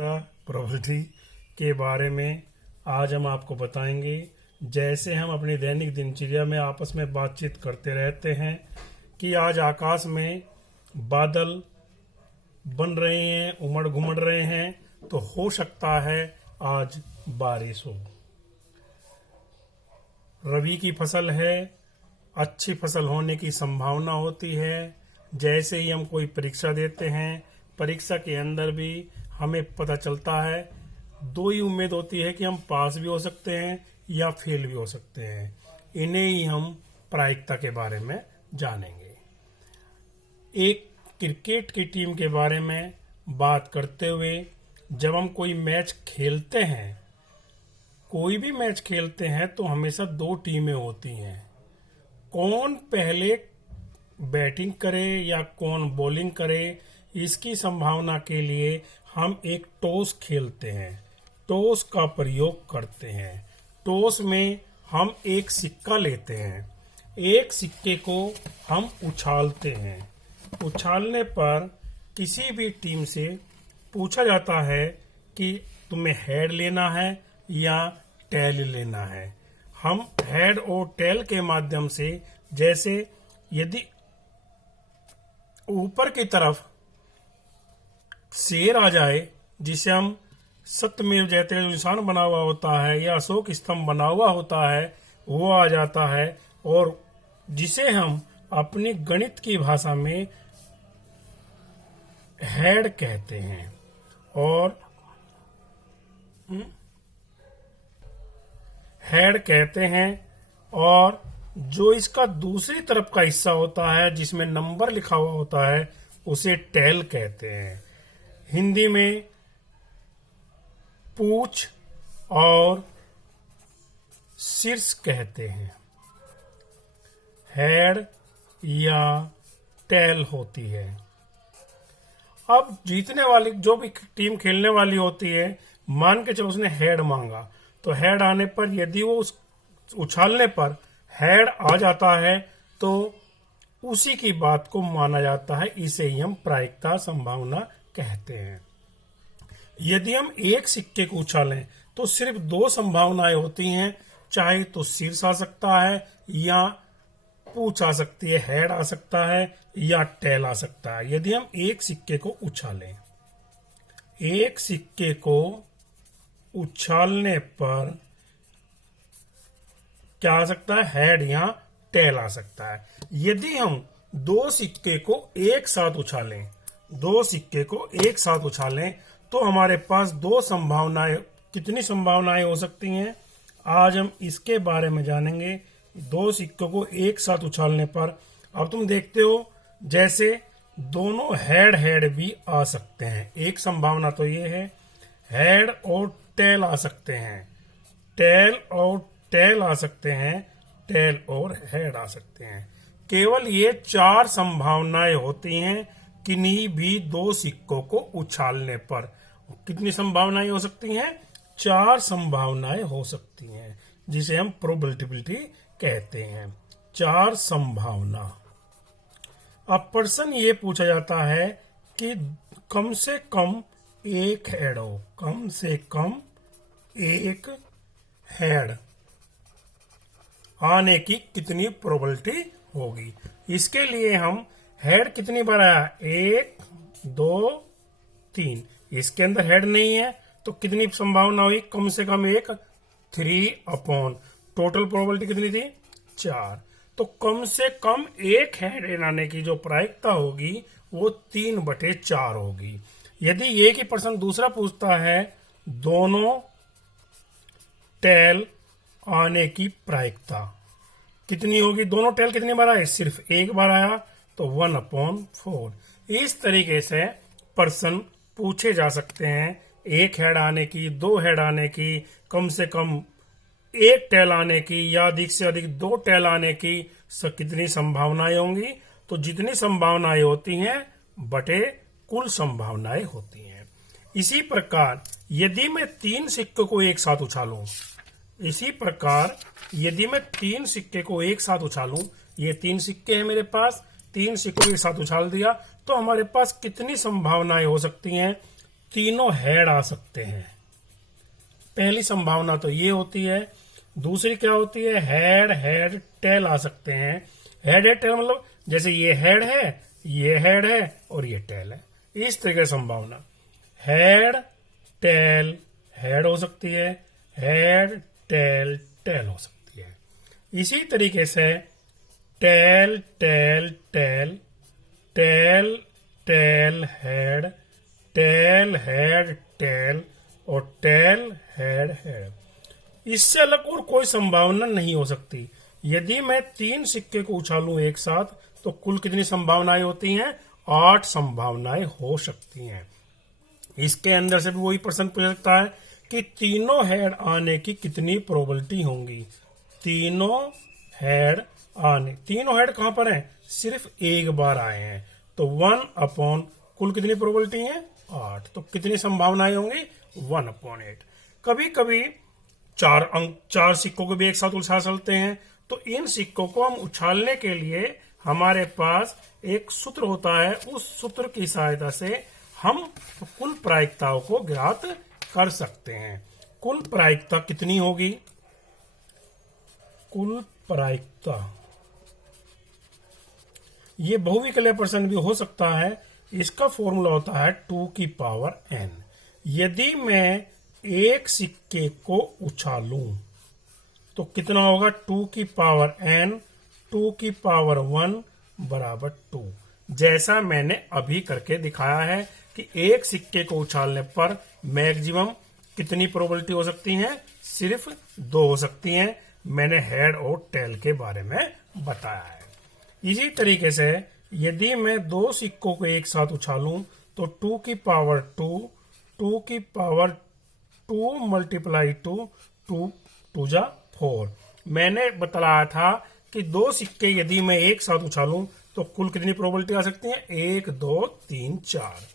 प्रायिकता प्रोबेबिलिटी के बारे में आज हम आपको बताएंगे। जैसे हम अपनी दैनिक दिनचर्या में आपस में बातचीत करते रहते हैं कि आज आकाश में बादल बन रहे हैं, उमड़ घुमड़ रहे हैं, तो हो सकता है आज बारिश हो। रबी की फसल है, अच्छी फसल होने की संभावना होती है। जैसे ही हम कोई परीक्षा देते हैं, परीक्षा के अंदर भी हमें पता चलता है, दो ही उम्मीद होती है कि हम पास भी हो सकते हैं या फेल भी हो सकते हैं। इन्हें ही हम प्रायिकता के बारे में जानेंगे। एक क्रिकेट की टीम के बारे में बात करते हुए, जब हम कोई मैच खेलते हैं, कोई भी मैच खेलते हैं तो हमेशा दो टीमें होती हैं। कौन पहले बैटिंग करे या कौन बॉलिंग करे, इसकी संभावना के लिए हम एक टॉस खेलते हैं, टॉस का प्रयोग करते हैं। टॉस में हम एक सिक्का लेते हैं, एक सिक्के को हम उछालते हैं। उछालने पर किसी भी टीम से पूछा जाता है कि तुम्हें हेड लेना है या टेल लेना है। हम हेड और टेल के माध्यम से, जैसे यदि ऊपर की तरफ शेर आ जाए, जिसे हम सत्यमेव जयते जो निशान बना हुआ होता है या अशोक स्तंभ बना हुआ होता है, वो आ जाता है, और जिसे हम अपनी गणित की भाषा में हेड कहते हैं। और हेड कहते हैं, और जो इसका दूसरी तरफ का हिस्सा होता है जिसमें नंबर लिखा हुआ होता है, उसे टेल कहते हैं। हिंदी में पूंछ और शीर्ष कहते हैं। हेड या टेल होती है। अब जीतने वाली जो भी टीम खेलने वाली होती है, मान के चलो उसने हेड मांगा, तो हेड आने पर यदि वो उस उछालने पर हेड आ जाता है तो उसी की बात को माना जाता है। इसे ही हम प्रायिकता संभावना कहते हैं। यदि हम एक सिक्के को उछालें तो सिर्फ दो संभावनाएं होती हैं, चाहे तो शीर्ष आ सकता है या पूंछ आ सकती है, हेड आ सकता है या टेल आ सकता है। यदि हम एक सिक्के को उछालें, एक सिक्के को उछालने पर क्या आ सकता है, हेड या टेल आ सकता है। यदि हम दो सिक्के को एक साथ उछालें, दो सिक्के को एक साथ उछालें, तो हमारे पास दो संभावनाएं, कितनी संभावनाएं हो सकती हैं, आज हम इसके बारे में जानेंगे। दो सिक्कों को एक साथ उछालने पर अब तुम देखते हो, जैसे दोनों हेड हेड भी आ सकते हैं। एक संभावना तो ये है, हेड और टेल आ सकते हैं, टेल और टेल आ सकते हैं, टेल और हेड आ सकते हैं। केवल ये चार संभावनाएं होती हैं किन्हीं भी दो सिक्कों को उछालने पर। कितनी संभावनाएं हो सकती हैं, चार संभावनाएं हो सकती हैं, जिसे हम प्रोबेबिलिटी कहते हैं। चार संभावना। अब प्रश्न ये पूछा जाता है कि कम से कम एक हेड हो, कम से कम एक हेड आने की कितनी प्रोबेबिलिटी होगी। इसके लिए हम हेड कितनी बार आया, एक, दो, तीन। इसके अंदर हेड नहीं है तो कितनी संभावना हुई, कम से कम एक, 3/, टोटल प्रोबेबिलिटी कितनी थी, 4। तो कम से कम एक हेड आने की जो प्रायिकता होगी वो 3/4 होगी। यदि ये की प्रश्न दूसरा पूछता है, दोनों टेल आने की प्रायिकता कितनी होगी, दोनों टेल कितनी बार आए, सिर्फ एक बार आया, तो 1/4। इस तरीके से प्रश्न पूछे जा सकते हैं। एक हेड आने की, दो हेड आने की, कम से कम एक टेल आने की, या अधिक से अधिक दो टेल आने की कितनी संभावनाएं होंगी। तो जितनी संभावनाएं होती हैं बटे कुल संभावनाएं होती हैं। इसी प्रकार यदि मैं तीन सिक्कों को एक साथ उछालूं, इसी प्रकार यदि मैं तीन सिक्के को एक साथ उछालूं, ये तीन सिक्के हैं मेरे पास, तीन सिक्कों के साथ उछाल दिया, तो हमारे पास कितनी संभावनाएं हो सकती हैं, तीनों हेड आ सकते हैं। पहली संभावना तो ये होती है। दूसरी क्या होती है, हेड हेड टेल आ सकते हैं। हेड हेड टेल मतलब जैसे ये हेड है और ये टेल है, इस तरह की संभावना। हेड टेल हेड हो सकती है, हेड टेल टेल हो सकती है। इसी तरीके से tail tail tail, tail tail head, tail head tail और टेल हेड हेड। इससे अलग और कोई संभावना नहीं हो सकती। यदि मैं 3 सिक्के को उछालूं एक साथ तो कुल कितनी संभावनाएं होती हैं, 8 संभावनाएं हो सकती हैं। इसके अंदर से भी वही प्रश्न पूछ सकता है कि तीनों हेड आने की कितनी प्रोबेबिलिटी होंगी। तीनों हेड कहां पर हैं, सिर्फ एक बार आए हैं, तो 1 कुल कितनी प्रोबेबिलिटी है, 8। तो कितनी संभावनाएं होंगी, 1/8। कभी कभी 4 सिक्कों को भी एक साथ उछाल सकते हैं। तो इन सिक्कों को हम उछालने के लिए हमारे पास एक सूत्र होता है, उस सूत्र की सहायता से हम कुल प्रायिकताओं को ज्ञात कर सकते हैं। कुल प्रायिकता कितनी होगी, कुल प्रायिकता, ये बहुविकल्य प्रश्न भी हो सकता है। इसका फॉर्मूला होता है 2 की पावर n। यदि मैं एक सिक्के को उछालूं तो कितना होगा, 2 की पावर n, 2 की पावर 1 बराबर 2। जैसा मैंने अभी करके दिखाया है कि एक सिक्के को उछालने पर मैक्सिमम कितनी प्रोबेबिलिटी हो सकती है, सिर्फ 2 हो सकती हैं। मैंने हेड और टेल के बारे में बताया है। इसी तरीके से यदि मैं 2 सिक्कों को एक साथ उछालूं तो 2 की पावर 2, 2 की पावर 2 मल्टीप्लाई 2, 2 जा 4। मैंने बताया था कि 2 सिक्के यदि मैं एक साथ उछालूं तो कुल कितनी प्रोबेबिलिटी आ सकती है, 1 2 3 4।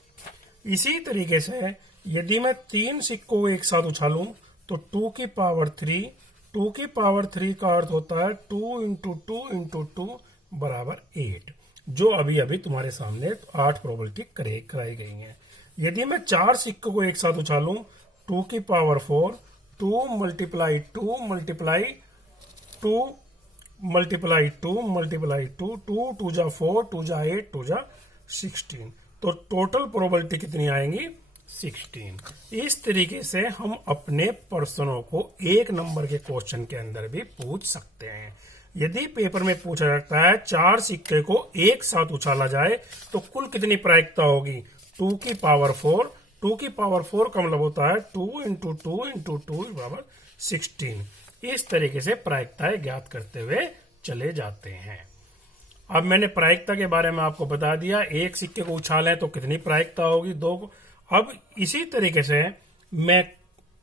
इसी तरीके से यदि मैं 3 सिक्कों को एक साथ उछालूं तो 2 की पावर 3, 2 की पावर 3 का अर्थ होता है 2 इंटू 2 इंटू 2 बराबर 8, जो अभी अभी तुम्हारे सामने 8 प्रोबेबिलिटी कराई गई है। यदि मैं 4 सिक्कों को एक साथ उछालूं, 2 की power 4, 2 multiply 2 multiply 2 multiply 2 multiply 2, 2 2 जा 4, 2 जा 8, 2 जा 16। तो टोटल प्रोबेबिलिटी कितनी आएंगी, 16। इस तरीके से हम अपने प्रश्नों को 1 नंबर के क्वेश्चन के अंदर भी पूछ सकते हैं। यदि पेपर में पूछा जाता है 4 सिक्के को एक साथ उछाला जाए तो कुल कितनी प्रायिकता होगी, 2 की पावर 4, 2 की पावर 4 का मतलब होता है 2 इंटू 2 इंटू 2 बराबर 16। इस तरीके से प्रायिकताएं ज्ञात करते हुए चले जाते हैं। अब मैंने प्रायिकता के बारे में आपको बता दिया, एक सिक्के को उछालें तो कितनी प्रायिकता होगी, 2 को। अब इसी तरीके से मैं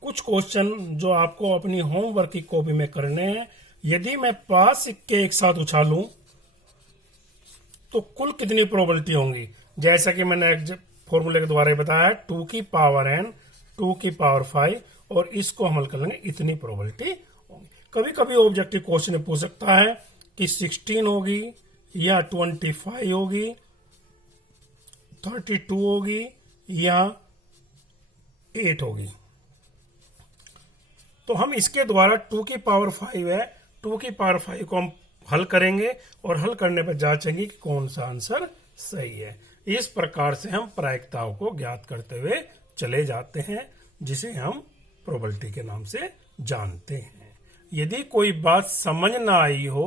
कुछ क्वेश्चन जो आपको अपनी होमवर्क की कॉपी में करने हैं, यदि मैं 5 सिक्के एक साथ उछालूं तो कुल कितनी प्रोबेबिलिटी होंगी, जैसा कि मैंने फॉर्मूले के द्वारा बताया, 2 की पावर n, 2 की पावर 5, और इसको हमल कर लेंगे, इतनी प्रोबेबिलिटी होगी। कभी कभी ऑब्जेक्टिव क्वेश्चन पूछ सकता है कि 16 होगी या 25 होगी, 32 होगी या 8 होगी। तो हम इसके द्वारा 2 की पावर 5 है, 2 की पावर 5 को हम हल करेंगे और हल करने पर जांचेंगे कि कौन सा आंसर सही है। इस प्रकार से हम प्रायिकताओं को ज्ञात करते हुए चले जाते हैं, जिसे हम प्रोबेबिलिटी के नाम से जानते हैं। यदि कोई बात समझ ना आई हो,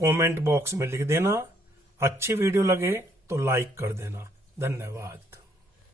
कमेंट बॉक्स में लिख देना। अच्छी वीडियो लगे तो लाइक कर देना। धन्यवाद।